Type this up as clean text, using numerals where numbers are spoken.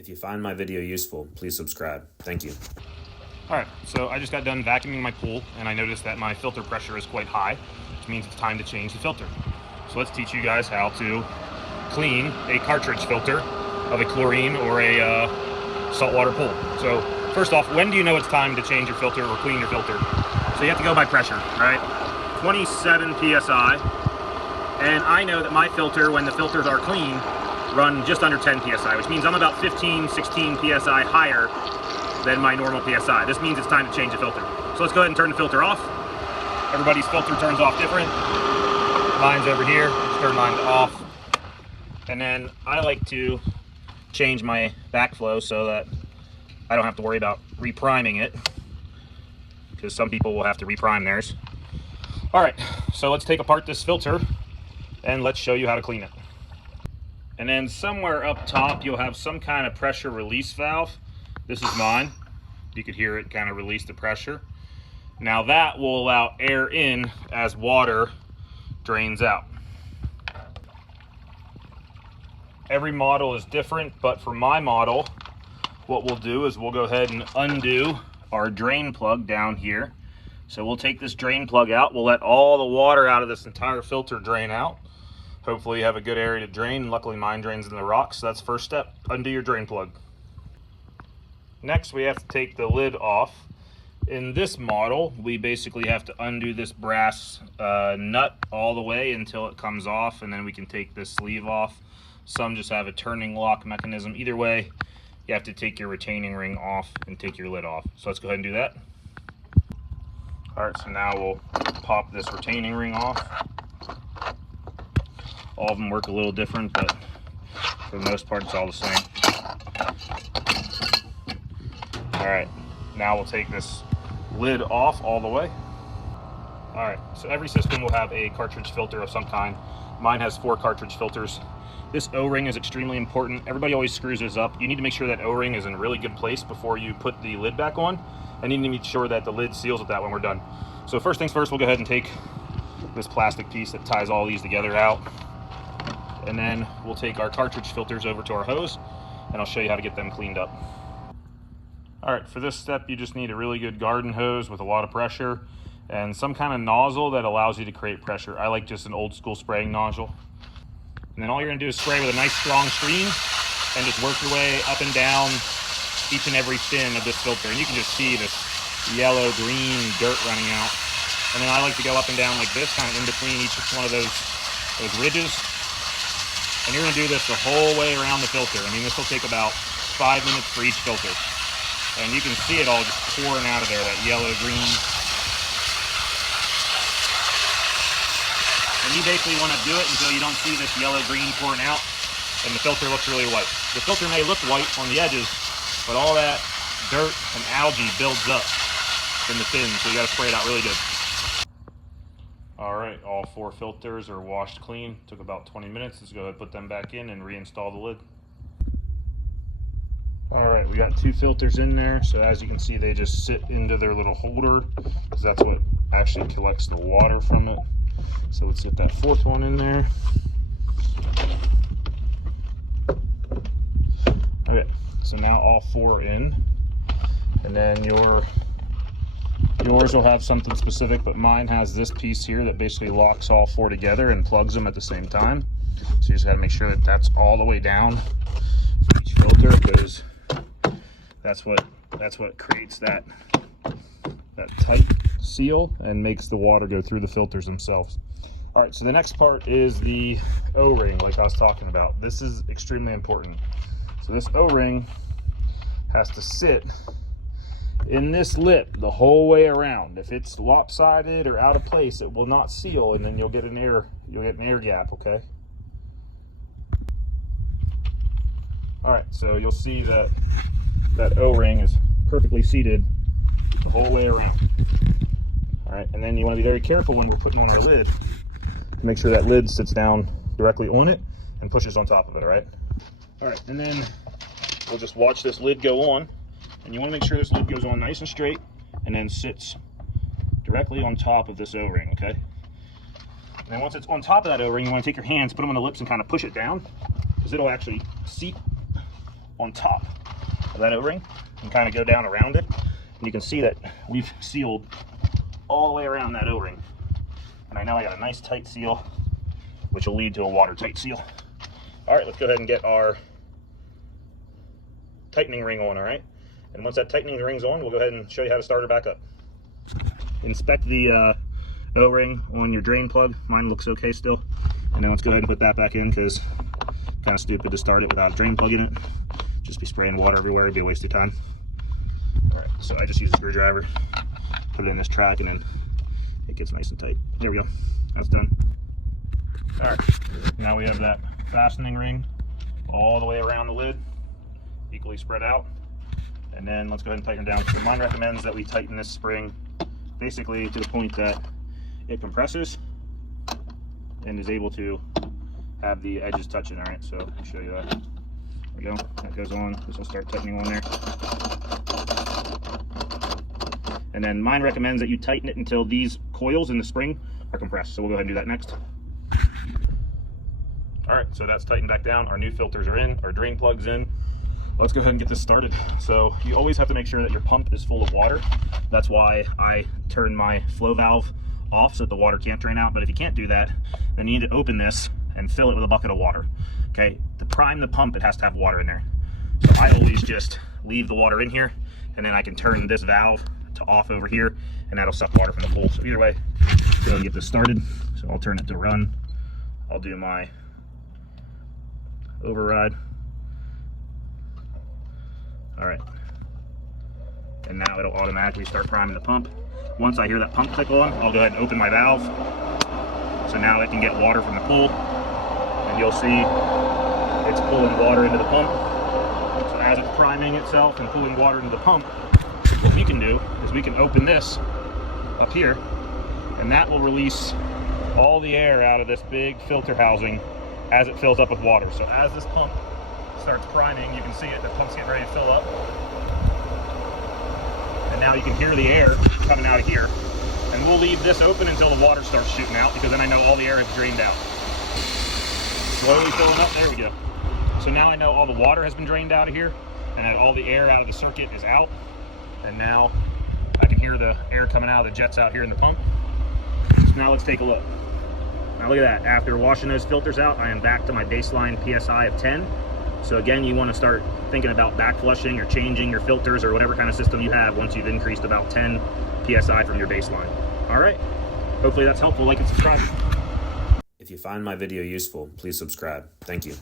If you find my video useful, please subscribe. Thank you. Alright, so I just got done vacuuming my pool and I noticed that my filter pressure is quite high, which means it's time to change the filter. So let's teach you guys how to clean a cartridge filter of a chlorine or a saltwater pool. So first off, when do you know it's time to change your filter or clean your filter? So you have to go by pressure, right? 27 psi, and I know that my filter, when the filters are clean, run just under 10 psi, which means I'm about 15, 16 psi higher than my normal psi. This means it's time to change the filter. So let's go ahead and turn the filter off. Everybody's filter turns off different. Mine's over here. Just turn mine off. And then I like to change my backflow so that I don't have to worry about repriming it, because some people will have to reprime theirs. All right, so let's take apart this filter and let's show you how to clean it. And then somewhere up top, you'll have some kind of pressure release valve. This is mine. You could hear it kind of release the pressure. Now that will allow air in as water drains out. Every model is different, but for my model, what we'll do is we'll go ahead and undo our drain plug down here. So we'll take this drain plug out. We'll let all the water out of this entire filter drain out. Hopefully you have a good area to drain. Luckily mine drains in the rocks, so that's the first step. Undo your drain plug. Next, we have to take the lid off. In this model, we basically have to undo this brass nut all the way until it comes off, and then we can take this sleeve off. Some just have a turning lock mechanism. Either way, you have to take your retaining ring off and take your lid off. So let's go ahead and do that. All right, so now we'll pop this retaining ring off. All of them work a little different, but for the most part, it's all the same. All right, now we'll take this lid off all the way. All right, so every system will have a cartridge filter of some kind. Mine has 4 cartridge filters. This O-ring is extremely important. Everybody always screws this up. You need to make sure that O-ring is in a really good place before you put the lid back on. And you need to make sure that the lid seals with that when we're done. So first things first, we'll go ahead and take this plastic piece that ties all these together out. And then we'll take our cartridge filters over to our hose, and I'll show you how to get them cleaned up. All right, for this step, you just need a really good garden hose with a lot of pressure and some kind of nozzle that allows you to create pressure. I like just an old school spraying nozzle. And then all you're gonna do is spray with a nice strong stream and just work your way up and down each and every fin of this filter. And you can just see this yellow-green dirt running out. And then I like to go up and down like this, kind of in between each one of those ridges. And you're gonna do this the whole way around the filter. I mean, this will take about 5 minutes for each filter. And you can see it all just pouring out of there, that yellow-green. And you basically want to do it until you don't see this yellow-green pouring out and the filter looks really white. The filter may look white on the edges, but all that dirt and algae builds up in the fins, so you got to spray it out really good. All right, all 4 filters are washed clean. Took about 20 minutes. Let's go ahead and put them back in and reinstall the lid. All right, we got 2 filters in there. So as you can see, they just sit into their little holder because that's what actually collects the water from it. So let's get that 4th one in there. Okay, so now all 4 in. And then yours will have something specific, but mine has this piece here that basically locks all 4 together and plugs them at the same time. So you just gotta make sure that that's all the way down for each filter, because that's what creates that tight seal and makes the water go through the filters themselves. All right, so the next part is the O-ring, like I was talking about. This is extremely important. So this O-ring has to sit in this lip the whole way around. If it's lopsided or out of place, it will not seal, and then you'll get an air gap, okay? All right, so you'll see that O-ring is perfectly seated the whole way around. All right, and then you want to be very careful when we're putting on our lid to make sure that lid sits down directly on it and pushes on top of it, all right? All right, and then we'll just watch this lid go on, and you want to make sure this lid goes on nice and straight and then sits directly on top of this O-ring, okay? And then once it's on top of that O-ring, you want to take your hands, put them on the lips and kind of push it down, because it'll actually seat on top of that O-ring and kind of go down around it. And you can see that we've sealed all the way around that O-ring. And I know I got a nice tight seal, which will lead to a watertight seal. All right, let's go ahead and get our tightening ring on, all right? And once that tightening ring's on, we'll go ahead and show you how to start her back up. Inspect the O-ring on your drain plug. Mine looks okay still. And then let's go ahead and put that back in, because kind of stupid to start it without a drain plug in it. Just be spraying water everywhere, it'd be a waste of time. All right, so I just use a screwdriver, put it in this track, and then it gets nice and tight. There we go, that's done. All right, now we have that fastening ring all the way around the lid, equally spread out. And then let's go ahead and tighten it down. So mine recommends that we tighten this spring basically to the point that it compresses and is able to have the edges touching. All right, so I'll show you that. There we go, that goes on. This will start tightening on there. And then mine recommends that you tighten it until these coils in the spring are compressed. So we'll go ahead and do that next. All right, so that's tightened back down. Our new filters are in, our drain plug's in. Let's go ahead and get this started. So you always have to make sure that your pump is full of water. That's why I turn my flow valve off so that the water can't drain out. But if you can't do that, then you need to open this and fill it with a bucket of water. Okay, to prime the pump, it has to have water in there. So I always just leave the water in here, and then I can turn this valve to off over here, and that'll suck water from the pool. So either way, go ahead and get this started. So I'll turn it to run. I'll do my override. All right, and now it'll automatically start priming the pump. Once I hear that pump click on, I'll go ahead and open my valve. So now it can get water from the pool, and you'll see it's pulling water into the pump. So as it's priming itself and pulling water into the pump, what we can do is we can open this up here, and that will release all the air out of this big filter housing as it fills up with water. So as this pump starts priming, you can see it, the pump's getting ready to fill up. And now you can hear the air coming out of here. And we'll leave this open until the water starts shooting out, because then I know all the air has drained out. Slowly filling up, there we go. So now I know all the water has been drained out of here, and that all the air out of the circuit is out. And now I can hear the air coming out of the jets out here in the pump. So now let's take a look. Now look at that, after washing those filters out, I am back to my baseline PSI of 10. So again, you want to start thinking about back flushing or changing your filters or whatever kind of system you have once you've increased about 10 PSI from your baseline. All right, hopefully that's helpful. Like and subscribe. If you find my video useful, please subscribe. Thank you.